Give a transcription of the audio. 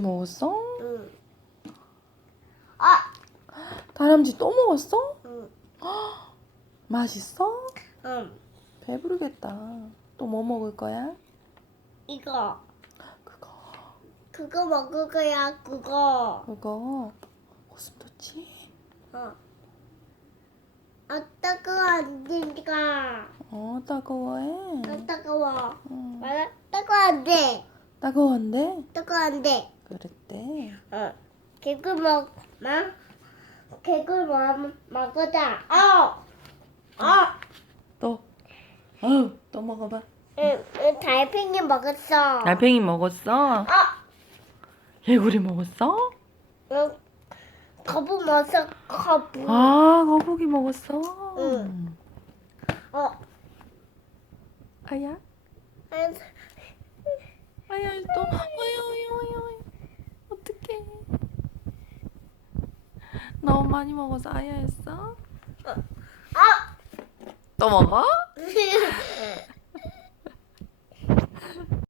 먹었어? 응. 아, 다람쥐 또 먹었어? 응, 맛있어? 응. 배부르겠다. 또 뭐 먹을 거야? 이거, 그거, 그거 먹을 거야. 그거. 그거. 무슨 도지? 어. 아 따가워 안 되니까. 어, 따가워해. 아 따가워. 응. 맞아? 따가워 안 돼. 따가워한데? 따가워 안 돼. 그랬대. 어. 개굴 먹, 마? 개굴 먹, 먹자. 어. 어. 또. 어우, 또 먹어봐. 응, 응, 달팽이 먹었어. 달팽이 먹었어? 어. 개구리 먹었어? 응. 거북 먹었어. 거북. 아, 거북이 먹었어? 응. 어. 아야? 응. 아야, 또. 아유, 아유, 아유, 아유. 어떡해. 너무 많이 먹어서 아야했어? 아. 또 먹어?